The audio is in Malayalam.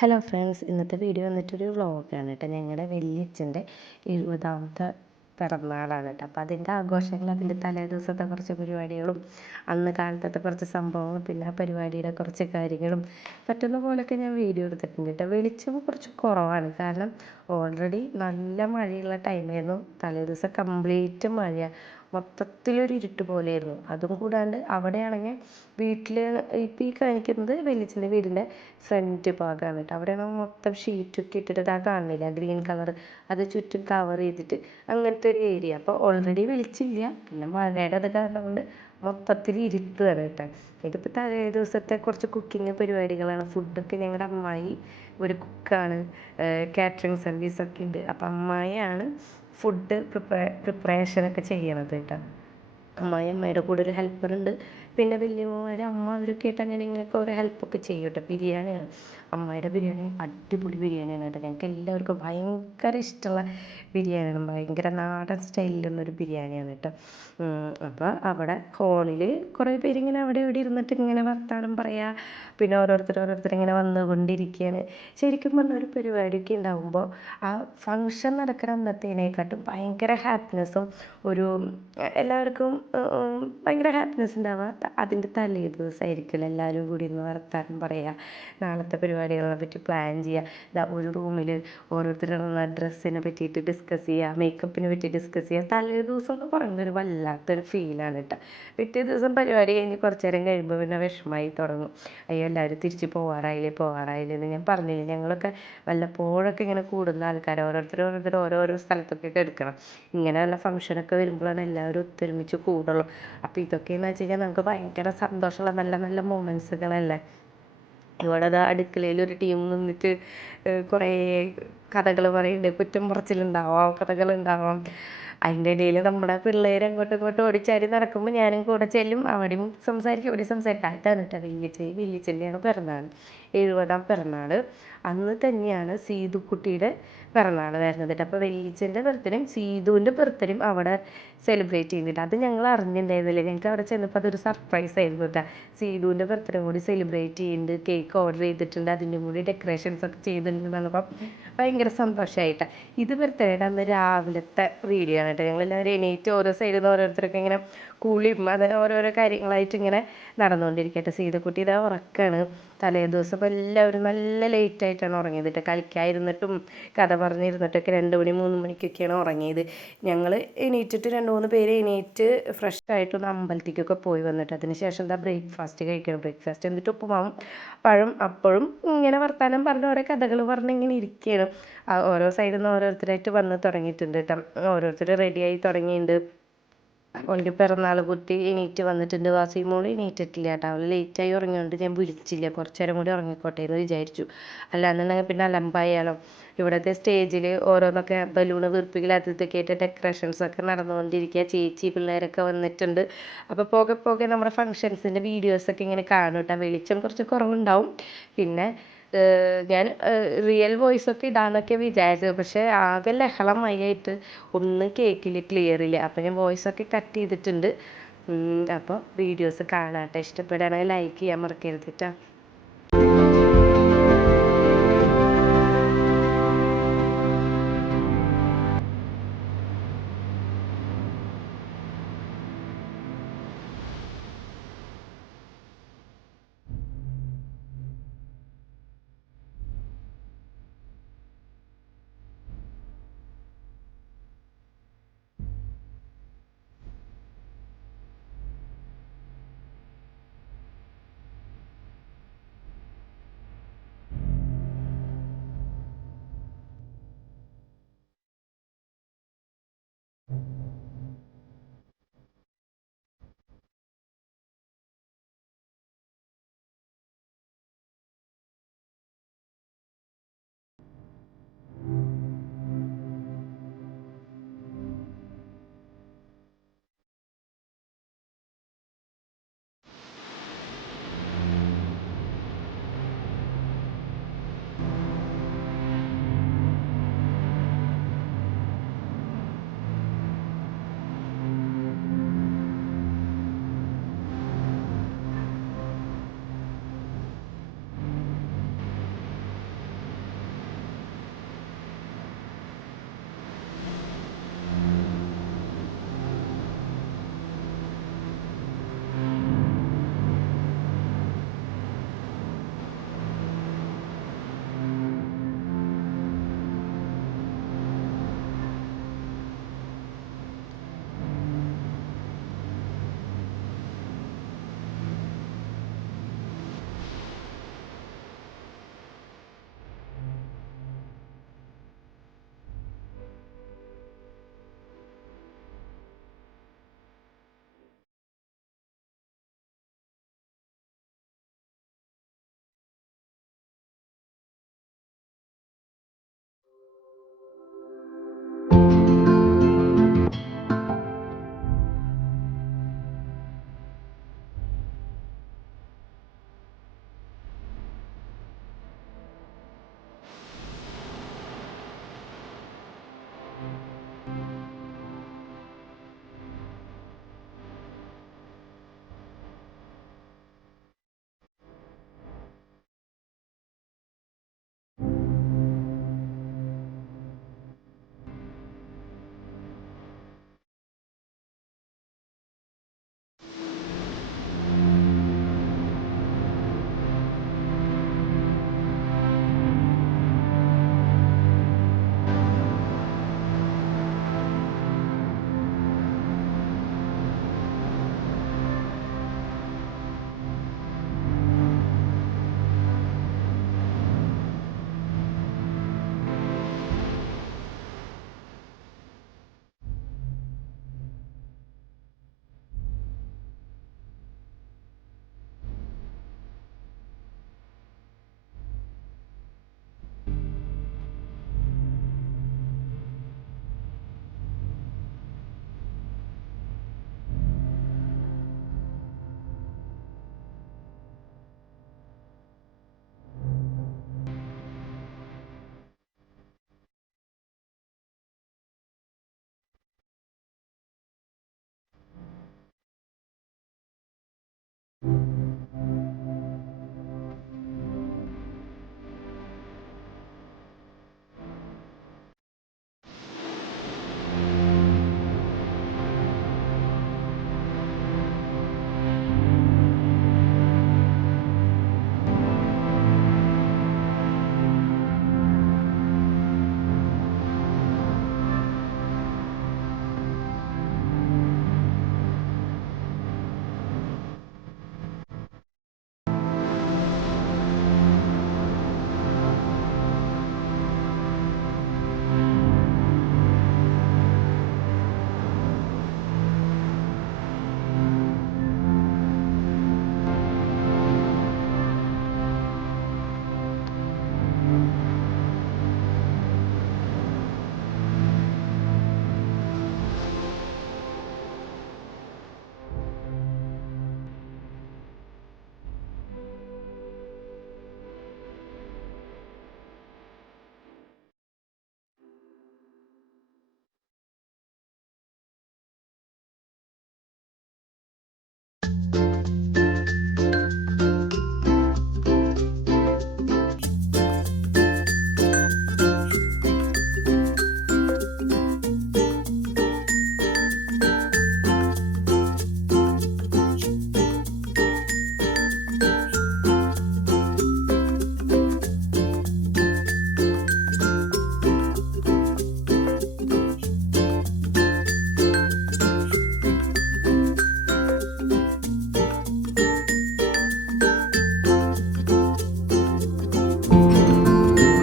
ഹലോ ഫ്രണ്ട്സ്, ഇന്നത്തെ വീഡിയോ വന്നിട്ടൊരു വ്ളോഗാണ് കേട്ടോ. ഞങ്ങളുടെ വലിയച്ഛൻ്റെ 70ാമത്തെ പിറന്നാളാണ് കേട്ടോ. അപ്പോൾ അതിൻ്റെ ആഘോഷങ്ങൾ, അതിൻ്റെ തലേ ദിവസത്തെ കുറച്ച് പരിപാടികളും അന്ന് കാലത്തത്തെ കുറച്ച് സംഭവങ്ങളും പിന്നെ ആ പരിപാടിയുടെ കുറച്ച് കാര്യങ്ങളും പറ്റുന്ന പോലെയൊക്കെ ഞാൻ വീഡിയോ എടുത്തിട്ടുണ്ട് കേട്ടോ. വെളിച്ചം കുറച്ച് കുറവാണ്, കാരണം ഓൾറെഡി നല്ല മഴയുള്ള ടൈമായിരുന്നു. തലേ ദിവസം കംപ്ലീറ്റ് മഴയാണ്, മൊത്തത്തിലൊരു ഇരുട്ട് പോലെയായിരുന്നു. അതും കൂടാണ്ട് അവിടെയാണെങ്കിൽ വീട്ടിൽ ഇപ്പോൾ ഈ കാണിക്കുന്നത് വലിയച്ഛൻ്റെ വീടിൻ്റെ ഫ്രണ്ട് ഭാഗമാണ് കേട്ടോ. അവിടെയാണ് മൊത്തം ഷീറ്റൊക്കെ ഇട്ടിട്ട് കാണുന്നില്ല, ഗ്രീൻ കളർ, അത് ചുറ്റും കവർ ചെയ്തിട്ട് അങ്ങനത്തെ ഒരു ഏരിയ. അപ്പോൾ ഓൾറെഡി വെളിച്ചില്ല, പിന്നെ മഴയുടെ അത് കാരണം കൊണ്ട് മൊത്തത്തിൽ ഇരുട്ടുകയാണ് കേട്ടോ. ഇതിപ്പോൾ തലേ ദിവസത്തെ കുറച്ച് കുക്കിംഗ് പരിപാടികളാണ്. ഫുഡൊക്കെ ഞങ്ങളുടെ അമ്മായി ഒരു കുക്കാണ്, കാറ്ററിംഗ് സർവീസൊക്കെ ഉണ്ട്. അപ്പം അമ്മായിയാണ് ഫുഡ് പ്രിപ്പറേഷനൊക്കെ ചെയ്യണത് കേട്ടോ. അമ്മയുടെ കൂടെ ഒരു ഹെൽപ്പറുണ്ട്, പിന്നെ വലിയമ്മമാർ അമ്മ അവരൊക്കെ ആയിട്ട് അങ്ങനെ ഇങ്ങനെയൊക്കെ ഓരോ ഹെൽപ്പൊക്കെ ചെയ്യും കേട്ടോ. ബിരിയാണിയാണ്, അമ്മയുടെ ബിരിയാണി അടിപൊളി ബിരിയാണിയാണ് കേട്ടോ. ഞങ്ങൾക്ക് എല്ലാവർക്കും ഭയങ്കര ഇഷ്ടമുള്ള ബിരിയാണിയാണ്, ഭയങ്കര നാടൻ സ്റ്റൈലിലുള്ളൊരു ബിരിയാണിയാണ് കേട്ടോ. അപ്പോൾ അവിടെ ഹോളിൽ കുറേ പേരിങ്ങനെ അവിടെ ഇവിടെ ഇരുന്നിട്ട് ഇങ്ങനെ വർത്താനം പറയുക, പിന്നെ ഓരോരുത്തർ ഇങ്ങനെ വന്നുകൊണ്ടിരിക്കുകയാണ്. ശരിക്കും പറഞ്ഞ ഒരു പരിപാടിയൊക്കെ ഉണ്ടാകുമ്പോൾ ആ ഫങ്ഷൻ നടക്കുന്ന അന്നത്തേനേക്കാട്ടും ഭയങ്കര ഹാപ്പിനെസ്സും ഒരു എല്ലാവർക്കും ഭയങ്കര ഹാപ്പിനെസ് ഉണ്ടാവുക അതിൻ്റെ തലേ ദിവസമായിരിക്കില്ല. എല്ലാവരും കൂടി ഇരുന്ന് വർത്താനം പറയുക, നാളത്തെ പരിപാടികളെ പറ്റി പ്ലാൻ ചെയ്യുക. ഒരു റൂമിൽ ഓരോരുത്തരുടെ ഡ്രസ്സിനെ പറ്റിയിട്ട് ഡിസ്കസ് ചെയ്യുക, മേക്കപ്പിനെ പറ്റി ഡിസ്കസ് ചെയ്യുക. തലേ ദിവസം എന്ന് പറയുന്നൊരു വല്ലാത്തൊരു ഫീലാണ് കേട്ടോ. പിറ്റേ ദിവസം പരിപാടി കഴിഞ്ഞ് കുറച്ച് നേരം കഴിയുമ്പോൾ പിന്നെ വിഷമമായി തുടങ്ങും. അയ്യോ എല്ലാവരും തിരിച്ച് പോകാറായില്ലേ എന്ന് ഞാൻ പറഞ്ഞില്ലേ. ഞങ്ങളൊക്കെ വല്ലപ്പോഴൊക്കെ ഇങ്ങനെ കൂടുന്ന ആൾക്കാർ, ഓരോരുത്തർ ഓരോരോ സ്ഥലത്തൊക്കെ എടുക്കണം. ഇങ്ങനെ വല്ല ഫംഗ്ഷനൊക്കെ വരുമ്പോഴാണ് എല്ലാവരും ഒത്തൊരുമിച്ച് കൂടുള്ളൂ. അപ്പോൾ ഇതൊക്കെയെന്ന് വെച്ച് കഴിഞ്ഞാൽ നമുക്ക് ഭയങ്കര സന്തോഷമുള്ള നല്ല നല്ല മൊമെൻറ്റ്സുകളല്ലേ. ഇവിടെ അടുക്കളയിൽ ഒരു ടീം നിന്നിട്ട് കുറേ കഥകൾ പറയുന്നുണ്ട്, കുറ്റം പറച്ചിലുണ്ടാവാം, കഥകളുണ്ടാവാം. അതിൻ്റെ ഇടയിൽ നമ്മുടെ പിള്ളേർ അങ്ങോട്ടും ഇങ്ങോട്ടും ഓടിച്ചാടി നടക്കുമ്പോൾ ഞാനും കൂടെ ചെല്ലും, അവിടെയും സംസാരിക്കും ഇവിടെയും സംസാരിക്കും. അതാണ് കേട്ടോ വലിയച്ഛൻ്റെയാണ് പിറന്നാൾ, 70ാം പിറന്നാൾ. അന്ന് തന്നെയാണ് സീതുക്കുട്ടിയുടെ പിറന്നാൾ വരുന്നത് കേട്ടോ. അപ്പോൾ വലിയച്ഛൻ്റെ ബർത്ത്ഡേയും സീതുവിൻ്റെ ബർത്ത്ഡേയും അവിടെ സെലിബ്രേറ്റ് ചെയ്യുന്നുണ്ട്. അത് ഞങ്ങൾ അറിഞ്ഞിട്ടുണ്ടായിരുന്നില്ല. ഞങ്ങൾക്ക് അവിടെ ചെന്നപ്പോൾ അതൊരു സർപ്രൈസ് ആയിരുന്നു കേട്ടോ. സീതുവിൻ്റെ ബർത്ത്ഡേ കൂടി സെലിബ്രേറ്റ് ചെയ്യുന്നുണ്ട്, കേക്ക് ഓർഡർ ചെയ്തിട്ടുണ്ട്, അതിൻ്റെ കൂടി ഡെക്കറേഷൻസ് ഒക്കെ ചെയ്തിട്ടുണ്ട് എന്നപ്പം ഭയങ്കര സന്തോഷമായിട്ടാണ്. ഇത് ബർത്ത്ഡേയുടെ അന്ന് രാവിലത്തെ വീഡിയോ ആണ് കേട്ടോ. ഞങ്ങളെല്ലാവരും എണീറ്റ് ഓരോ സൈഡിൽ നിന്ന് ഓരോരുത്തരൊക്കെ ഇങ്ങനെ കൂളിയും അത് ഓരോരോ കാര്യങ്ങളായിട്ട് ഇങ്ങനെ നടന്നുകൊണ്ടിരിക്കട്ടെ. സീതക്കുട്ടി ഇതാ ഉറക്കമാണ്. തലേ ദിവസം ഇപ്പോൾ എല്ലാവരും നല്ല ലേറ്റായിട്ടാണ് ഉറങ്ങിയത് കേട്ടോ. കളിക്കാതിരുന്നിട്ടും കഥ പറഞ്ഞിരുന്നിട്ടൊക്കെ 2 മണി 3 മണിക്കൊക്കെയാണ് ഉറങ്ങിയത്. ഞങ്ങൾ എണീറ്റിട്ട് 2-3 പേര് എണീറ്റ് ഫ്രഷ് ആയിട്ടൊന്ന് അമ്പലത്തേക്കൊക്കെ പോയി വന്നിട്ട് അതിന് ശേഷം എന്താ ബ്രേക്ക്ഫാസ്റ്റ് കഴിക്കണം. ബ്രേക്ക്ഫാസ്റ്റ് എന്നിട്ട് ഉപ്പുമാവും പഴം അപ്പോഴും ഇങ്ങനെ വർത്താനം പറഞ്ഞ് ഓരോ കഥകൾ പറഞ്ഞ് ഇങ്ങനെ ഇരിക്കുകയാണ്. ഓരോ സൈഡിൽ നിന്ന് ഓരോരുത്തരായിട്ട് വന്ന് തുടങ്ങിയിട്ടുണ്ട് കേട്ടോ. ഓരോരുത്തർ റെഡിയായി തുടങ്ങിയിട്ടുണ്ട്. അവൾക്ക് പിറന്നാൾ കുട്ടി എണീറ്റ് വന്നിട്ടുണ്ട്. വാസിമോൾ എണീറ്റിട്ടില്ല കേട്ടോ. അവൾ ലേറ്റായി ഉറങ്ങിയോണ്ട് ഞാൻ വിളിച്ചില്ല, കുറച്ച് നേരം കൂടി ഉറങ്ങിക്കോട്ടെ എന്ന് വിചാരിച്ചു. അല്ലാന്നുണ്ടെങ്കിൽ പിന്നെ അലമ്പായാലോ. ഇവിടുത്തെ സ്റ്റേജിൽ ഓരോന്നൊക്കെ ബലൂണ് വീർപ്പിക്കൽ അതിലൊക്കെ ആയിട്ട് ഡെക്കറേഷൻസൊക്കെ നടന്നുകൊണ്ടിരിക്കുക. ചേച്ചി പിള്ളേരൊക്കെ വന്നിട്ടുണ്ട്. അപ്പോൾ പോകെ നമ്മുടെ ഫങ്ഷൻസിൻ്റെ വീഡിയോസൊക്കെ ഇങ്ങനെ കാണും കേട്ടോ. വെളിച്ചം കുറച്ച് കുറവുണ്ടാവും. പിന്നെ ഞാൻ റിയൽ വോയിസൊക്കെ ഇടാമെന്നൊക്കെ വിചാരിച്ചത്, പക്ഷേ ആകെ ലഹളമയായിട്ട് ഒന്നും കേൾക്കില്ല, ക്ലിയർ ഇല്ല. അപ്പോൾ ഞാൻ വോയിസൊക്കെ കട്ട് ചെയ്തിട്ടുണ്ട്. അപ്പോൾ വീഡിയോസ് കാണാട്ടെ. ഇഷ്ടപ്പെടുകയാണെങ്കിൽ ലൈക്ക് ചെയ്യാൻ മറക്കരുത് കേട്ടോ.